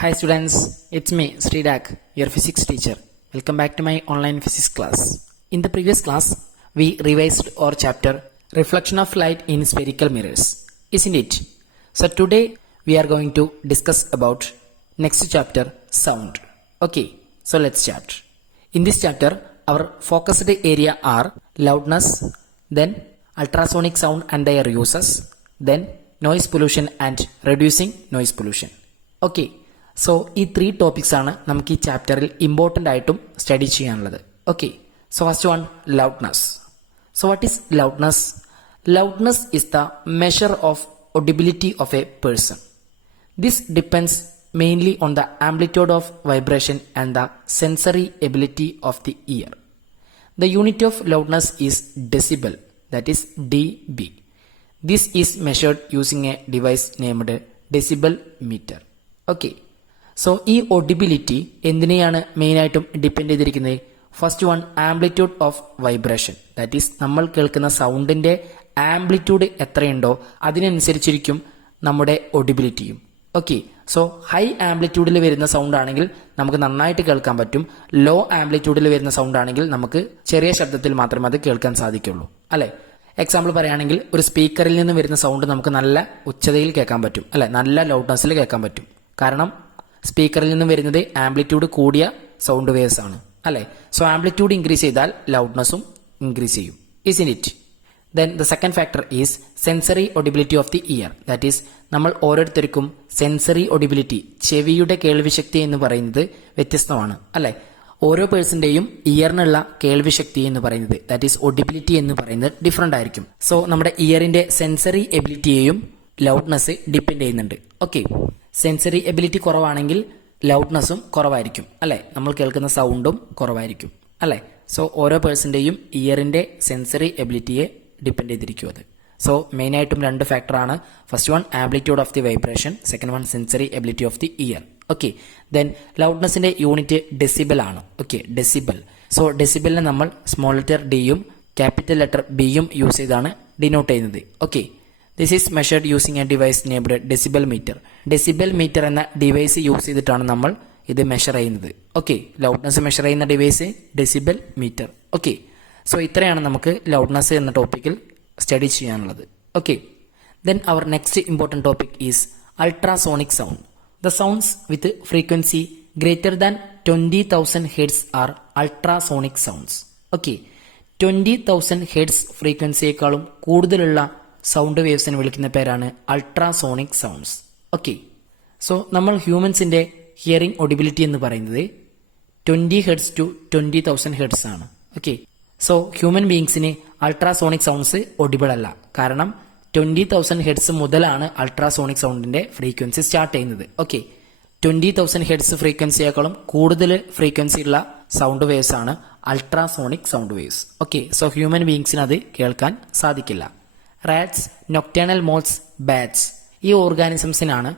Hi students, it's me Sridak, your physics teacher. Welcome back to my online physics class. In the previous class, we revised our chapter Reflection of Light in Spherical Mirrors, isn't it? So today we are going to discuss about next chapter, Sound. Okay, so let's start. In this chapter, our focused area are loudness, then ultrasonic sound and their uses, then noise pollution and reducing noise pollution. Okay, so ഈ 3 topics ആണ് നമുക്ക് ഈ ചാപ്റ്ററിൽ important ആയിട്ടും study ചെയ്യാനുള്ളത്. Okay, so first one, loudness. So what is loudness? Loudness is the measure of audibility of a person. This depends mainly on the amplitude of vibration and the sensory ability of the ear. The unit of loudness is decibel, that is dB. This is measured using a device named decibel meter. Okay. So ഈ ഒഡിബിലിറ്റി എന്തിനെയാണ് മെയിനായിട്ടും depend ചെയ്തിരിക്കുന്നത്? First one, amplitude of vibration, that is നമ്മൾ കേൾക്കുന്ന സൗണ്ടിന്റെ amplitude എത്രയുണ്ടോ അതിനനുസരിച്ചിരിക്കും നമ്മുടെ ഒഡിബിലിറ്റിയും. Okay, so high ആംപ്ലിറ്റ്യൂഡിൽ വരുന്ന sound ആണെങ്കിൽ നമുക്ക് നന്നായിട്ട് കേൾക്കാൻ പറ്റും. ലോ ആംപ്ലിറ്റ്യൂഡിൽ വരുന്ന സൗണ്ട് ആണെങ്കിൽ നമുക്ക് ചെറിയ ശബ്ദത്തിൽ മാത്രമേ അത് കേൾക്കാൻ സാധിക്കുള്ളൂ, അല്ലെ? എക്സാമ്പിൾ പറയുകയാണെങ്കിൽ ഒരു സ്പീക്കറിൽ നിന്ന് വരുന്ന സൗണ്ട് നമുക്ക് നല്ല ഉച്ചതയിൽ കേൾക്കാൻ പറ്റും, അല്ലെ? നല്ല ലൗഡ്നെസ്സിൽ കേൾക്കാൻ പറ്റും. കാരണം സ്പീക്കറിൽ നിന്ന് വരുന്നത് ആംപ്ലിറ്റ്യൂഡ് കൂടിയ സൗണ്ട് വേവ്സ് ആണ്, അല്ലെ? സോ ആംപ്ലിറ്റ്യൂഡ് ഇൻക്രീസ് ചെയ്താൽ ലൗഡ്നെസ്സും ഇൻക്രീസ് ചെയ്യും, isn't it? Then the second factor is sensory audibility of the ear. That is, നമ്മൾ ഓരോരുത്തർക്കും സെൻസറി ഒഡിബിലിറ്റി, ചെവിയുടെ കേൾവിശക്തി എന്ന് പറയുന്നത് വ്യത്യസ്തമാണ്, അല്ലെ? ഓരോ പേഴ്സന്റെയും ഇയറിനുള്ള കേൾവിശക്തി എന്ന് പറയുന്നത്, ദാറ്റ് ഈസ് ഒഡിബിലിറ്റി എന്ന് പറയുന്നത് ഡിഫറെന്റ് ആയിരിക്കും. സോ നമ്മുടെ ഇയറിന്റെ സെൻസറി എബിലിറ്റിയെയും ലൗഡ്നെസ് ഡിപ്പെൻഡ് ചെയ്യുന്നുണ്ട്. ഓക്കെ, സെൻസറി എബിലിറ്റി കുറവാണെങ്കിൽ ലൗഡ്നെസ്സും കുറവായിരിക്കും, അല്ലെ? നമ്മൾ കേൾക്കുന്ന സൗണ്ടും കുറവായിരിക്കും, അല്ലെ? സോ ഓരോ പേഴ്സന്റെയും ഇയറിന്റെ സെൻസറി എബിലിറ്റിയെ ഡിപ്പെൻഡ് ചെയ്തിരിക്കും അത്. സോ മെയിൻ ആയിട്ടും 2 ഫാക്ടറാണ്. First one, amplitude of the vibration, second one, sensory ability of the ear. Okay, then ലൗഡ്നെസിന്റെ യൂണിറ്റ് ഡെസിബൽ ആണ്. Okay, decibel. സോ ഡെസിബലിനെ നമ്മൾ സ്മോൾ ലെറ്റർ ഡിയും ക്യാപിറ്റൽ ലെറ്റർ ബിയും യൂസ് ചെയ്താണ് ഡിനോട്ട് ചെയ്യുന്നത്. Okay, this is measured using a device named decibel meter. Decibel meter എന്ന device use ചെയ്തിട്ടാണ് നമ്മൾ ഇത് മെഷർ ചെയ്യുന്നത്. ഓക്കെ, ലൗഡ്നെസ് മെഷർ ചെയ്യുന്ന device decibel meter. Okay, so ഇത്രയാണ് നമുക്ക് ലൗഡ്നെസ് എന്ന ടോപ്പിക്കിൽ സ്റ്റഡി ചെയ്യാനുള്ളത്. Okay, then our next important topic is ultrasonic sound. The sounds with frequency greater than 20,000 Hz are ultrasonic sounds. Okay, 20,000 Hz ഫ്രീക്വൻസിയേക്കാളും കൂടുതലുള്ള sound waves വിളിക്കുന്ന പേരാണ് ultrasonic sounds. Okay, so നമ്മൾ ഹ്യൂമൻസിന്റെ hearing ഒഡിബിലിറ്റി എന്ന് പറയുന്നത് 20 Hz to 20,000 Hz ആണ്. Okay, so human ബീങ്സിന് ultrasonic sounds audible അല്ല. കാരണം 20,000 Hz മുതലാണ് അൾട്രാസോണിക് സൗണ്ടിന്റെ ഫ്രീക്വൻസി സ്റ്റാർട്ട് ചെയ്യുന്നത്. ഓക്കെ, 20,000 Hz ഫ്രീക്വൻസിയേക്കാളും കൂടുതൽ ഫ്രീക്വൻസി ഉള്ള സൗണ്ട് വേവ്സ് ആണ് ultrasonic sound waves. Okay, so human ബീങ്സിന് അത് കേൾക്കാൻ സാധിക്കില്ല. റാറ്റ്സ്, നൊക്ടേണൽ മോത്ത്സ്, ബാറ്റ്സ്, ഈ ഓർഗാനിസംസിനാണ്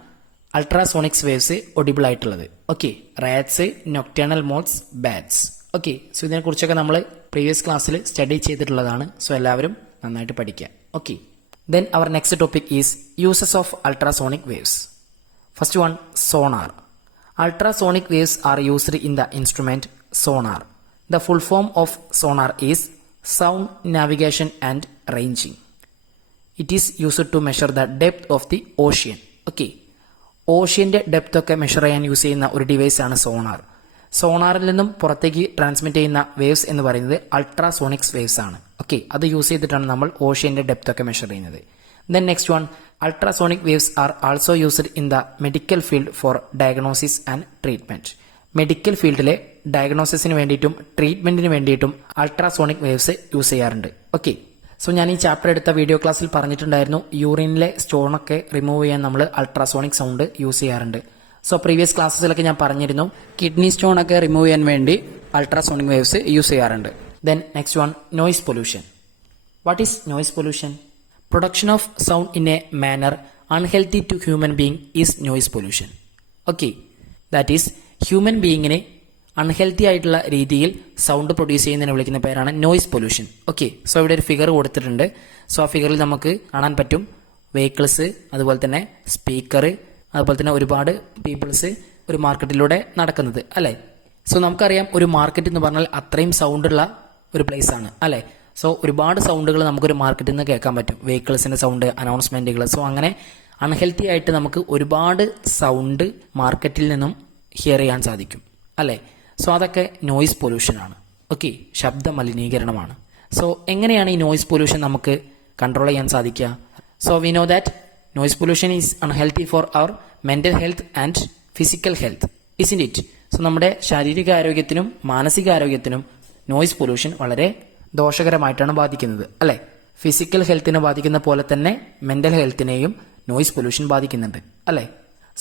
അൾട്രാസോണിക്സ് വേവ്സ് ഒഡിബിൾ ആയിട്ടുള്ളത്. Okay, rats, nocturnal moths, bats. Okay, so ഇതിനെക്കുറിച്ചൊക്കെ നമ്മൾ പ്രീവിയസ് ക്ലാസ്സിൽ സ്റ്റഡി ചെയ്തിട്ടുള്ളതാണ്. സോ എല്ലാവരും നന്നായിട്ട് പഠിക്കുക. Okay, then our next topic is uses of ultrasonic waves. First one, sonar. Ultrasonic waves are used in the instrument sonar. The full form of sonar is sound navigation and ranging. It is used to measure the depth of the ocean. Okay, ഓഷ്യന്റെ depth ഒക്കെ measure ചെയ്യാൻ use ചെയ്യുന്ന ഒരു device ആണ് sonar. സോണാറിൽ നിന്നും പുറത്തേക്ക് transmit ചെയ്യുന്ന waves എന്ന് പറയുന്നത് അൾട്രാസോണിക്സ് വേവ്സ് ആണ്. ഓക്കെ, അത് യൂസ് ചെയ്തിട്ടാണ് നമ്മൾ ഓഷ്യന്റെ ഡെപ്ത് ഒക്കെ മെഷർ ചെയ്യുന്നത്. Then next one, ultrasonic waves are also used in the medical field four diagnosis and treatment. Medical ഫീൽഡിലെ ഡയഗ്നോസിസിന് വേണ്ടിയിട്ടും ട്രീറ്റ്മെന്റിന് വേണ്ടിയിട്ടും അൾട്രാസോണിക് വേവ്സ് യൂസ് ചെയ്യാറുണ്ട്. ഓക്കെ, സോ ഞാൻ ഈ ചാപ്റ്റർ എടുത്ത വീഡിയോ ക്ലാസ്സിൽ പറഞ്ഞിട്ടുണ്ടായിരുന്നു, യൂറിനിലെ സ്റ്റോണൊക്കെ റിമൂവ് ചെയ്യാൻ നമ്മൾ അൾട്രാസോണിക് സൗണ്ട് യൂസ് ചെയ്യാറുണ്ട്. സോ പ്രീവിയസ് ക്ലാസ്സസിലൊക്കെ ഞാൻ പറഞ്ഞിരുന്നു കിഡ്നി സ്റ്റോൺ ഒക്കെ റിമൂവ് ചെയ്യാൻ വേണ്ടി അൾട്രാസോണിക് വേവ്സ് യൂസ് ചെയ്യാറുണ്ട്. Then next one, noise pollution. What is noise pollution? Production of sound in a manner unhealthy to human being is noise pollution. Okay, that is human beingനെ unhealthy ആയിട്ടുള്ള രീതിയിൽ sound produce ചെയ്യുന്നതിനെ വിളിക്കുന്ന പേരാണ് noise pollution. Okay, so ഇവിടെ ഒരു figure കൊടുത്തിട്ടുണ്ട്. So ആ ഫിഗറിൽ നമുക്ക് കാണാൻ പറ്റും വെഹിക്കിൾസ്, അതുപോലെ തന്നെ സ്പീക്കർ, അതുപോലെ തന്നെ ഒരുപാട് പീപ്പിൾസ് ഒരു മാർക്കറ്റിലൂടെ നടക്കുന്നത് അല്ലേ. സോ നമുക്കറിയാം ഒരു മാർക്കറ്റ് എന്ന് പറഞ്ഞാൽ അത്രയും സൗണ്ടുള്ള ഒരു പ്ലേസ് ആണ് അല്ലേ. സോ ഒരുപാട് സൗണ്ടുകൾ നമുക്കൊരു മാർക്കറ്റിൽ നിന്ന് കേൾക്കാൻ പറ്റും. വെഹിക്കിൾസിന്റെ സൗണ്ട്, അനൗൺസ്മെന്റുകൾ. സോ അങ്ങനെ അൺഹെൽത്തി ആയിട്ട് നമുക്ക് ഒരുപാട് സൗണ്ട് മാർക്കറ്റിൽ നിന്നും ഹിയർ ചെയ്യാൻ സാധിക്കും അല്ലേ. സോ അതൊക്കെ നോയിസ് പൊല്യൂഷൻ ആണ്. ഓക്കെ, ശബ്ദ മലിനീകരണമാണ്. സോ എങ്ങനെയാണ് ഈ നോയിസ് പൊല്യൂഷൻ നമുക്ക് കൺട്രോൾ ചെയ്യാൻ സാധിക്കുക? So we know that noise pollution is unhealthy for our mental health and physical health, isn't it? So നമ്മുടെ ശാരീരിക ആരോഗ്യത്തിനും മാനസികാരോഗ്യത്തിനും നോയിസ് പൊല്യൂഷൻ വളരെ ദോഷകരമായിട്ടാണ് ബാധിക്കുന്നത് അല്ലെ. ഫിസിക്കൽ ഹെൽത്തിനെ ബാധിക്കുന്ന പോലെ തന്നെ മെന്റൽ ഹെൽത്തിനെയും നോയിസ് പൊല്യൂഷൻ ബാധിക്കുന്നുണ്ട് അല്ലെ.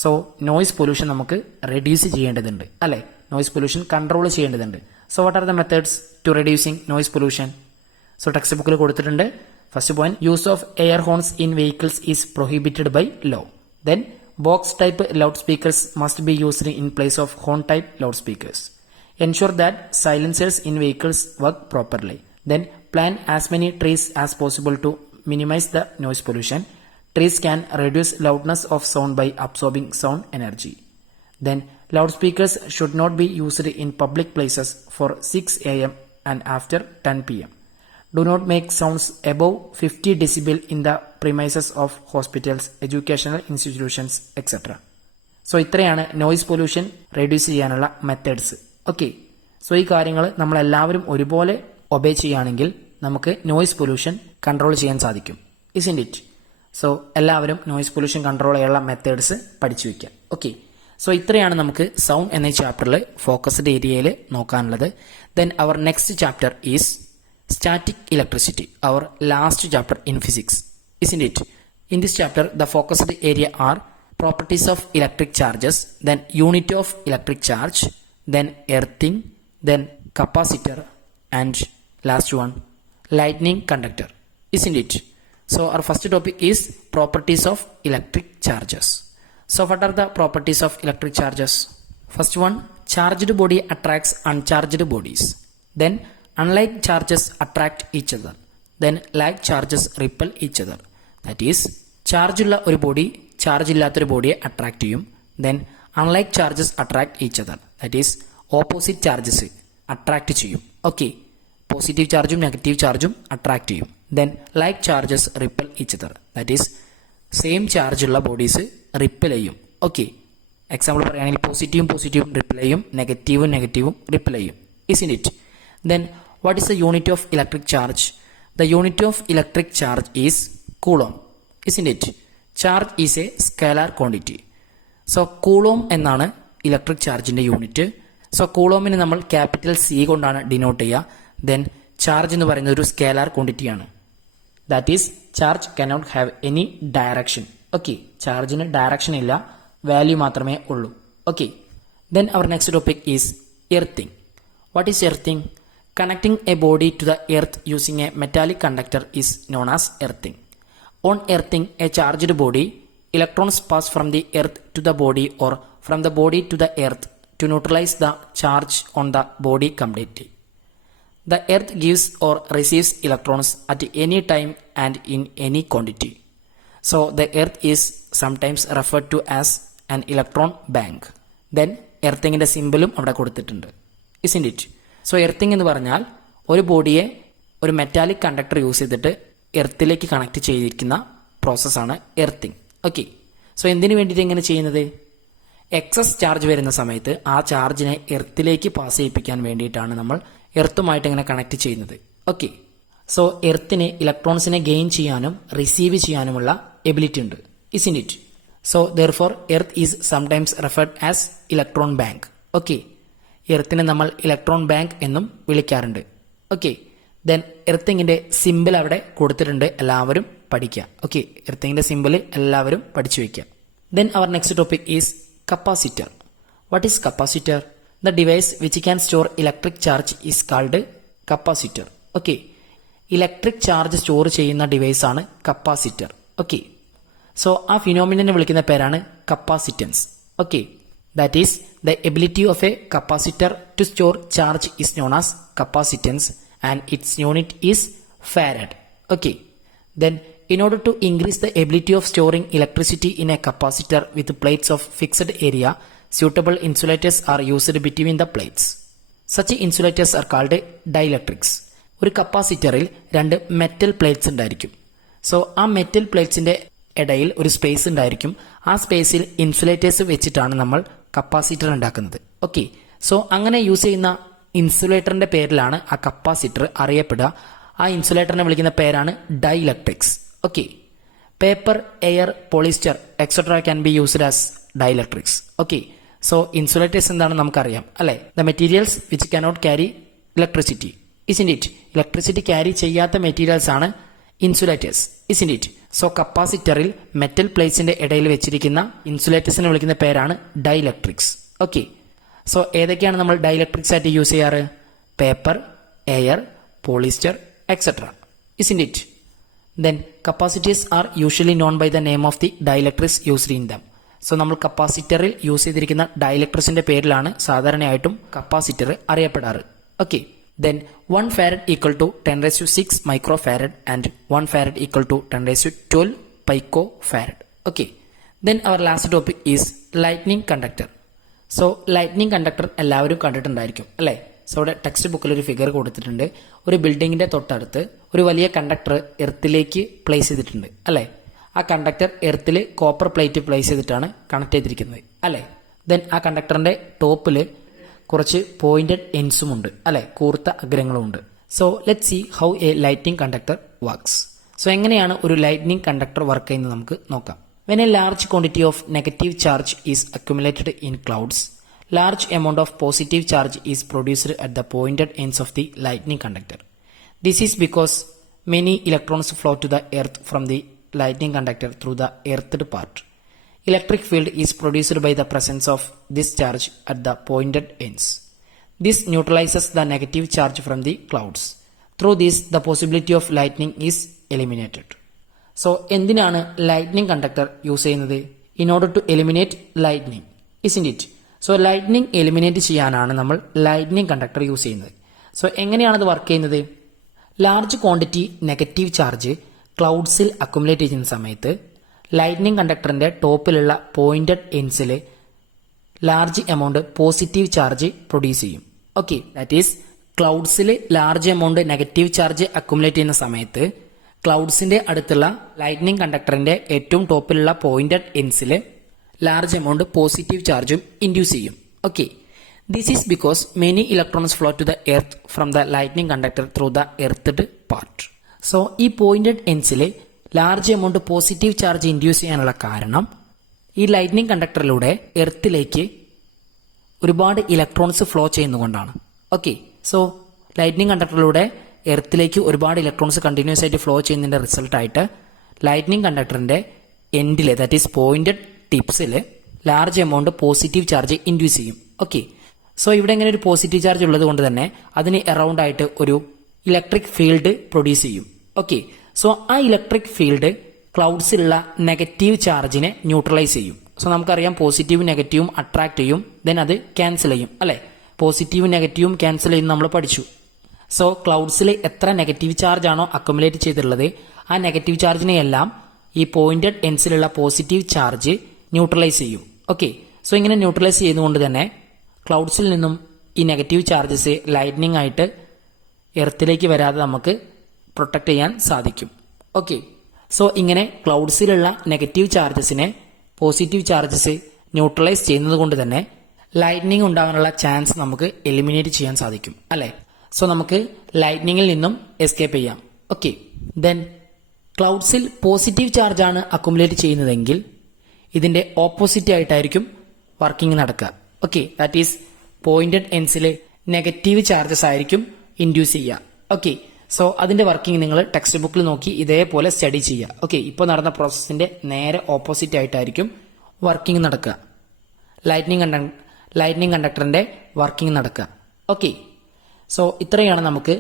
സോ നോയിസ് പൊല്യൂഷൻ നമുക്ക് റെഡ്യൂസ് ചെയ്യേണ്ടതുണ്ട് അല്ലെ. നോയിസ് പൊല്യൂഷൻ കൺട്രോൾ ചെയ്യേണ്ടതുണ്ട്. So what are the methods to reducing noise pollution? So text ബുക്കിൽ കൊടുത്തിട്ടുണ്ട്. First point, use of air horns in vehicles is prohibited by law. Then box type loud speakers must be used in place of horn type loud speakers. Ensure that silencers in vehicles work properly. Then plant as many trees as possible to minimize the noise pollution. Trees can reduce loudness of sound by absorbing sound energy. Then loudspeakers should not be used in public places for 6 a.m. and after 10 p.m. Do not make sounds above 50 decibel in the premises of hospitals, educational institutions, etc. So ഇത്രയാണ് noise pollution reduce ചെയ്യാനുള്ള methods. Okay, so ഈ കാര്യങ്ങൾ നമ്മളെല്ലാവരും ഒരുപോലെ obey ചെയ്യുകയാണെങ്കിൽ നമുക്ക് noise pollution control ചെയ്യാൻ സാധിക്കും, ഇസ്ന്റ് ഇറ്റ്? സോ എല്ലാവരും നോയിസ് പൊല്യൂഷൻ കൺട്രോൾ ചെയ്യാനുള്ള മെത്തേഡ്സ് പഠിച്ചു വയ്ക്കുക. ഓക്കെ, സോ ഇത്രയാണ് നമുക്ക് സൗണ്ട് എന്ന ചാപ്റ്ററിൽ ഫോക്കസ്ഡ് ഏരിയയിൽ നോക്കാനുള്ളത്. Then our next chapter is static electricity, our last chapter in physics, isn't it? In this chapter the focused area are properties of electric charges, then unit of electric charge, then earthing, then capacitor, and last one lightning conductor, isn't it? So our first topic is properties of electric charges. So what are the properties of electric charges? First one, charged body attracts uncharged bodies. Then unlike charges attract each other. Then like charges repel each other. That is, charge ഉള്ള ഒരു body charge ഇല്ലാത്തൊരു ബോഡിയെ attract ചെയ്യും. Then unlike charges attract each other. That is opposite charges attract ചെയ്യും. Okay, positive ചാർജും negative ചാർജും attract ചെയ്യും. Then like charges repel each other. That is same charge ഉള്ള ബോഡീസ് റിപ്പൽ ചെയ്യും. ഓക്കെ, എക്സാമ്പിൾ പറയുകയാണെങ്കിൽ പോസിറ്റീവും റിപ്പൽ ചെയ്യും, നെഗറ്റീവും റിപ്പൽ ചെയ്യും, isn't it? Then what is the unit of electric charge? The unit of electric charge is coulomb, isn't it? Charge is A scalar quantity. So coulomb എന്നാണ് electric ചാർജിന്റെ unit. So കൂളോമിന് നമ്മൾ capital C കൊണ്ടാണ് denote ചെയ്യുക. Then charge എന്ന് പറയുന്നത് ഒരു scalar ക്വാണ്ടിറ്റിയാണ്. That is charge cannot have any direction. Okay, ചാർജിന് ഡയറക്ഷൻ ഇല്ല, വാല്യൂ മാത്രമേ ഉള്ളൂ. Okay, then our next topic is earthing. What is earthing? Connecting a body to the earth using a metallic conductor is known as earthing. On earthing a charged body, electrons pass from the earth to the body or from the body to the earth to neutralize the charge on the body completely. The earth gives or receives electrons at any time and in any quantity. So the earth is sometimes referred to as an electron bank. Then എർത്തിങ്ങിന്റെ സിമ്പിളും അവിടെ കൊടുത്തിട്ടുണ്ട്, ഇസ്ന്റ് it? So earthing എന്ന് പറഞ്ഞാൽ ഒരു ബോഡിയെ ഒരു metallic conductor use ചെയ്തിട്ട് എർത്തിലേക്ക് connect ചെയ്തിരിക്കുന്ന പ്രോസസ്സാണ് earthing. Okay, so എന്തിനു വേണ്ടിയിട്ട് ഇങ്ങനെ ചെയ്യുന്നത്? എക്സസ് ചാർജ് വരുന്ന സമയത്ത് ആ ചാർജിനെ എർത്തിലേക്ക് പാസ് ചെയ്യിപ്പിക്കാൻ വേണ്ടിയിട്ടാണ് നമ്മൾ എർത്തുമായിട്ട് ഇങ്ങനെ കണക്ട് ചെയ്യുന്നത്. ഓക്കെ, സോ എർത്തിന് ഇലക്ട്രോൺസിനെ ഗെയിൻ ചെയ്യാനും റിസീവ് ചെയ്യാനുമുള്ള എബിലിറ്റി ഉണ്ട്, isn't it? So therefore earth is sometimes referred as electron bank. Okay, എർത്തിനെ നമ്മൾ ഇലക്ട്രോൺ ബാങ്ക് എന്നും വിളിക്കാറുണ്ട്. ഓക്കെ, ദെൻ എർത്തിങ്ങിന്റെ സിമ്പിൾ അവിടെ കൊടുത്തിട്ടുണ്ട്, എല്ലാവരും പഠിക്കുക. ഓക്കെ, എർത്തിങ്ങിന്റെ സിമ്പിൾ എല്ലാവരും പഠിച്ചു വയ്ക്കുക. Then our next topic is capacitor. What is capacitor? The device which can store electric charge is called capacitor. Okay, electric charge store ചെയ്യുന്ന ഡിവൈസ് ആണ് കപ്പാസിറ്റർ. ഓക്കെ, സോ ആ ഫിനോമിനെ വിളിക്കുന്ന പേരാണ് capacitance. Okay, that is the ability of a capacitor to store charge is known as capacitance and its unit is farad. Okay, then in order to increase the ability of storing electricity in a capacitor with plates of fixed area, suitable insulators are used between the plates. Such insulators are called dielectrics. ഒരു കപ്പാസിറ്ററിൽ രണ്ട് metal plates ഉണ്ടായിരിക്കും. So ആ metal പ്ലേറ്റ്സിന്റെ ഇടയിൽ ഒരു space ഉണ്ടായിരിക്കും. ആ സ്പേസിൽ ഇൻസുലേറ്റേഴ്സ് വെച്ചിട്ടാണ് നമ്മൾ കപ്പാസിറ്റർ ഉണ്ടാക്കുന്നത്. ഓക്കെ, സോ അങ്ങനെ യൂസ് ചെയ്യുന്ന ഇൻസുലേറ്ററിന്റെ പേരിലാണ് ആ കപ്പാസിറ്റർ അറിയപ്പെടുക. ആ ഇൻസുലേറ്ററിനെ വിളിക്കുന്ന പേരാണ് dielectrics. Okay, paper, air, polyester etcetera can be used as dielectrics. Okay, so insulators എന്താണെന്ന് നമുക്കറിയാം അല്ലെ. The materials which cannot carry electricity, isn't it? Electricity carry ചെയ്യാത്ത മെറ്റീരിയൽസ് ആണ് ഇൻസുലേറ്റേഴ്സ്, ഇസിൻറ്റ് ഇറ്റ്? സോ കപ്പാസിറ്ററിൽ മെറ്റൽ പ്ലേറ്റ്സിന്റെ ഇടയിൽ വെച്ചിരിക്കുന്ന ഇൻസുലേറ്റേഴ്സിനെ വിളിക്കുന്ന പേരാണ് ഡൈലക്ട്രിക്സ്. ഓക്കെ, സോ ഏതൊക്കെയാണ് നമ്മൾ ഡൈലക്ട്രിക്സ് ആയിട്ട് യൂസ് ചെയ്യാറ്? Paper, air, polyester etcetera, isn't it? Then capacitors are usually known by the name of the dielectrics used in them. So നമ്മൾ കപ്പാസിറ്ററിൽ യൂസ് ചെയ്തിരിക്കുന്ന ഡൈലക്ട്രിക്സിന്റെ പേരിലാണ് സാധാരണയായിട്ടും കപ്പാസിറ്റർ അറിയപ്പെടാറ്. Okay, then 1 farad equal to 10⁶ microfarad and 1 farad equal to 10⁻12 picofarad. Okay, then our last topic is lightning conductor. So lightning conductor എല്ലാവരും കണ്ടിട്ടുണ്ടായിരിക്കും അല്ലേ. So ഇവിടെ ടെക്സ്റ്റ് ബുക്കിൽ ഒരു ഫിഗർ കൊടുത്തിട്ടുണ്ട്. ഒരു ബിൽഡിങ്ങിന്റെ തൊട്ടടുത്ത് ഒരു വലിയ കണ്ടക്ടർ എർത്തിലേക്ക് പ്ലേസ് ചെയ്തിട്ടുണ്ട് അല്ലേ. ആ കണ്ടക്ടർ എർത്തിൽ കോപ്പർ പ്ലേറ്റ് പ്ലേസ് ചെയ്തിട്ടാണ് കണക്ട് ചെയ്തിരിക്കുന്നത് അല്ലേ. ദെൻ ആ കണ്ടക്ടറിന്റെ ടോപ്പിൽ കുറച്ച് പോയിന്റഡ് എൻഡ്സും ഉണ്ട് അല്ലെ, കൂർത്ത അഗ്രങ്ങളും ഉണ്ട്. So let see how A lightning conductor works. So എങ്ങനെയാണ് ഒരു ലൈറ്റ്നിങ് കണ്ടക്ടർ വർക്ക് ചെയ്യുന്നത് നമുക്ക് നോക്കാം. When A large quantity of negative charge is accumulated in clouds, large amount of positive charge is produced at the pointed ends of the lightning conductor. This is because many electrons flow to the earth from the lightning conductor through the earthed part. Electric field is produced by the presence of this charge at the pointed ends. This neutralizes the negative charge from the clouds. Through this, the possibility of lightning is eliminated. So, എന്തിനാണ് lightning conductor use ചെയ്യുന്നത്? In order to eliminate lightning, isn't it? So lightning eliminate ചെയ്യാനാണ് നമ്മൾ lightning conductor use ചെയ്യുന്നത്. So എങ്ങനെയാണത് work ചെയ്യുന്നത്? Large quantity negative charge ക്ലൗഡ്സിൽ accumulate ചെയ്യുന്ന സമയത്ത് ലൈറ്റ്നിങ് കണ്ടക്ടറിന്റെ ടോപ്പിലുള്ള പോയിന്റഡ് എൻഡ്സിൽ large amount positive charge produce ചെയ്യും. ഓക്കെ, ദാറ്റ് ഈസ് ക്ലൗഡ്സിൽ large amount negative charge accumulate ചെയ്യുന്ന സമയത്ത് ക്ലൗഡ്സിന്റെ അടുത്തുള്ള ലൈറ്റ്നിങ് കണ്ടക്ടറിന്റെ ഏറ്റവും ടോപ്പിലുള്ള പോയിന്റഡ് എൻഡ്സിൽ ലാർജ് എമൗണ്ട് പോസിറ്റീവ് ചാർജും ഇൻഡ്യൂസ് ചെയ്യും. Okay, this is because many electrons flow to the earth from the lightning conductor through the earthed part. So ഈ പോയിന്റഡ് എൻഡ്സിൽ large amount positive charge induce ചെയ്യാനുള്ള കാരണം ഈ ലൈറ്റ്നിങ് കണ്ടക്ടറിലൂടെ എർത്തിലേക്ക് ഒരുപാട് ഇലക്ട്രോൺസ് ഫ്ലോ ചെയ്യുന്നതുകൊണ്ടാണ്. ഓക്കെ, സോ ലൈറ്റ്നിങ് കണ്ടക്ടറിലൂടെ എർത്തിലേക്ക് ഒരുപാട് ഇലക്ട്രോൺസ് കണ്ടിന്യൂസ് ആയിട്ട് ഫ്ലോ ചെയ്യുന്നതിന്റെ റിസൾട്ടായിട്ട് ലൈറ്റ്നിങ് കണ്ടക്ടറിന്റെ എൻഡിലെ ദാറ്റ് ഈസ് പോയിന്റഡ് ടിപ്സിൽ large amount positive charge induce ചെയ്യും. ഓക്കെ, സോ ഇവിടെ ഇങ്ങനെ ഒരു പോസിറ്റീവ് ചാർജ് ഉള്ളത് കൊണ്ട് തന്നെ അതിന് അറൌണ്ട് ആയിട്ട് ഒരു ഇലക്ട്രിക് ഫീൽഡ് പ്രൊഡ്യൂസ് ചെയ്യും. ഓക്കെ, സോ ആ ഇലക്ട്രിക് ഫീൽഡ് ക്ലൗഡ്സിലുള്ള നെഗറ്റീവ് ചാർജിനെ ന്യൂട്രലൈസ് ചെയ്യും. സോ നമുക്കറിയാം പോസിറ്റീവും നെഗറ്റീവും അട്രാക്ട് ചെയ്യും, ദെൻ അത് ക്യാൻസൽ ചെയ്യും അല്ലെ. പോസിറ്റീവും നെഗറ്റീവും ക്യാൻസൽ ചെയ്യും നമ്മൾ പഠിച്ചു. സോ ക്ലൗഡ്സിൽ എത്ര നെഗറ്റീവ് ചാർജ് ആണോ അക്യുമുലേറ്റ് ചെയ്തിട്ടുള്ളത് ആ നെഗറ്റീവ് ചാർജിനെയെല്ലാം ഈ പോയിന്റഡ് എൻഡ്സിലുള്ള പോസിറ്റീവ് ചാർജ് ന്യൂട്രലൈസ് ചെയ്യും. ഓക്കെ, സോ ഇങ്ങനെ ന്യൂട്രലൈസ് ചെയ്യുന്നതുകൊണ്ട് തന്നെ ക്ലൗഡ്സിൽ നിന്നും ഈ നെഗറ്റീവ് ചാർജസ് ലൈറ്റ്നിങ് ആയിട്ട് എർത്തിലേക്ക് വരാതെ നമുക്ക് പ്രൊട്ടക്ട് ചെയ്യാൻ സാധിക്കും. ഓക്കെ, സോ ഇങ്ങനെ ക്ലൗഡ്സിലുള്ള നെഗറ്റീവ് ചാർജസിനെ പോസിറ്റീവ് ചാർജസ് ന്യൂട്രലൈസ് ചെയ്യുന്നത് കൊണ്ട് തന്നെ ലൈറ്റ്നിങ് ഉണ്ടാകാനുള്ള ചാൻസ് നമുക്ക് എലിമിനേറ്റ് ചെയ്യാൻ സാധിക്കും അല്ലെ. സോ നമുക്ക് ലൈറ്റ്നിങ്ങിൽ നിന്നും എസ്കേപ്പ് ചെയ്യാം. ഓക്കെ, ദെൻ ക്ലൗഡ്സിൽ പോസിറ്റീവ് ചാർജ് ആണ് അക്യുമുലേറ്റ് ചെയ്യുന്നതെങ്കിൽ ഇതിന്റെ ഓപ്പോസിറ്റ് ആയിട്ടായിരിക്കും വർക്കിംഗ് നടക്കുക. ഓക്കെ, ദാറ്റ് ഈസ് പോയിന്റഡ് എൻഡ്സിൽ നെഗറ്റീവ് ചാർജസ് ആയിരിക്കും ഇൻഡ്യൂസ് ചെയ്യുക. ഓക്കെ, സോ അതിന്റെ വർക്കിംഗ് നിങ്ങൾ ടെക്സ്റ്റ് ബുക്കിൽ നോക്കി ഇതേപോലെ സ്റ്റഡി ചെയ്യുക. ഓക്കെ, ഇപ്പോൾ നടന്ന പ്രോസസ്സിന്റെ നേരെ ഓപ്പോസിറ്റ് ആയിട്ടായിരിക്കും വർക്കിംഗ് നടക്കുക. ലൈറ്റ്നിങ് കണ്ടക്ടറിന്റെ വർക്കിംഗ് നടക്കുക. ഓക്കെ, സോ ഇത്രയാണ് നമുക്ക്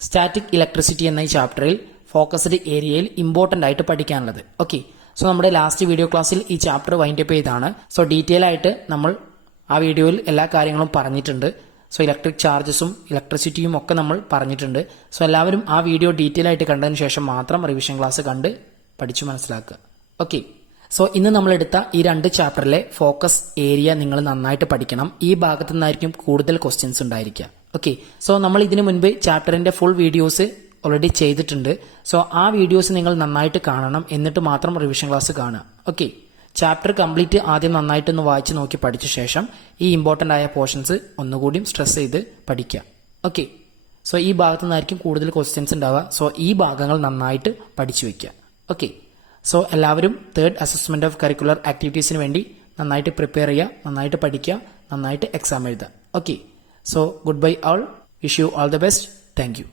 സ്റ്റാറ്റിക് ഇലക്ട്രിസിറ്റി എന്ന ഈ ചാപ്റ്ററിൽ ഫോക്കസ്ഡ് ഏരിയയിൽ ഇമ്പോർട്ടന്റ് ആയിട്ട് പഠിക്കാനുള്ളത്. ഓക്കെ, സോ നമ്മുടെ ലാസ്റ്റ് വീഡിയോ ക്ലാസ്സിൽ ഈ ചാപ്റ്റർ വൈൻഡപ്പ് ചെയ്താണ്. സോ ഡീറ്റെയിൽ ആയിട്ട് നമ്മൾ ആ വീഡിയോയിൽ എല്ലാ കാര്യങ്ങളും പറഞ്ഞിട്ടുണ്ട്. സോ ഇലക്ട്രിക് ചാർജസും ഇലക്ട്രിസിറ്റിയും ഒക്കെ നമ്മൾ പറഞ്ഞിട്ടുണ്ട്. സോ എല്ലാവരും ആ വീഡിയോ ഡീറ്റെയിൽ ആയിട്ട് കണ്ടതിന് ശേഷം മാത്രം റിവിഷൻ ക്ലാസ് കണ്ട് പഠിച്ചു മനസ്സിലാക്കുക. ഓക്കെ, സോ ഇന്ന് നമ്മളെടുത്ത ഈ 2 ചാപ്റ്ററിലെ ഫോക്കസ് ഏരിയ നിങ്ങൾ നന്നായിട്ട് പഠിക്കണം. ഈ ഭാഗത്തു നിന്നായിരിക്കും കൂടുതൽ ക്വസ്റ്റ്യൻസ് ഉണ്ടായിരിക്കുക. ഓക്കെ, സോ നമ്മൾ ഇതിനു മുൻപ് ചാപ്റ്ററിന്റെ ഫുൾ വീഡിയോസ് ഓൾറെഡി ചെയ്തിട്ടുണ്ട്. സോ ആ വീഡിയോസ് നിങ്ങൾ നന്നായിട്ട് കാണണം, എന്നിട്ട് മാത്രം റിവിഷൻ ക്ലാസ് കാണുക. ഓക്കെ, ചാപ്റ്റർ കംപ്ലീറ്റ് ആദ്യം നന്നായിട്ടൊന്ന് വായിച്ച് നോക്കി പഠിച്ച ശേഷം ഈ ഇമ്പോർട്ടൻ്റ് ആയ പോർഷൻസ് ഒന്നുകൂടിയും സ്ട്രെസ് ചെയ്ത് പഠിക്കുക. ഓക്കെ, സോ ഈ ഭാഗത്തു നിന്നായിരിക്കും കൂടുതൽ ക്വസ്റ്റ്യൻസ് ഉണ്ടാവുക. സോ ഈ ഭാഗങ്ങൾ നന്നായിട്ട് പഠിച്ചു വയ്ക്കുക. ഓക്കെ, സോ എല്ലാവരും 3rd അസസ്മെന്റ് ഓഫ് കരിക്കുലർ ആക്ടിവിറ്റീസിന് വേണ്ടി നന്നായിട്ട് പ്രിപ്പയർ ചെയ്യുക, നന്നായിട്ട് പഠിക്കുക, നന്നായിട്ട് എക്സാം എഴുതുക. Okay, so good bye all, wish you all the best. Thank you.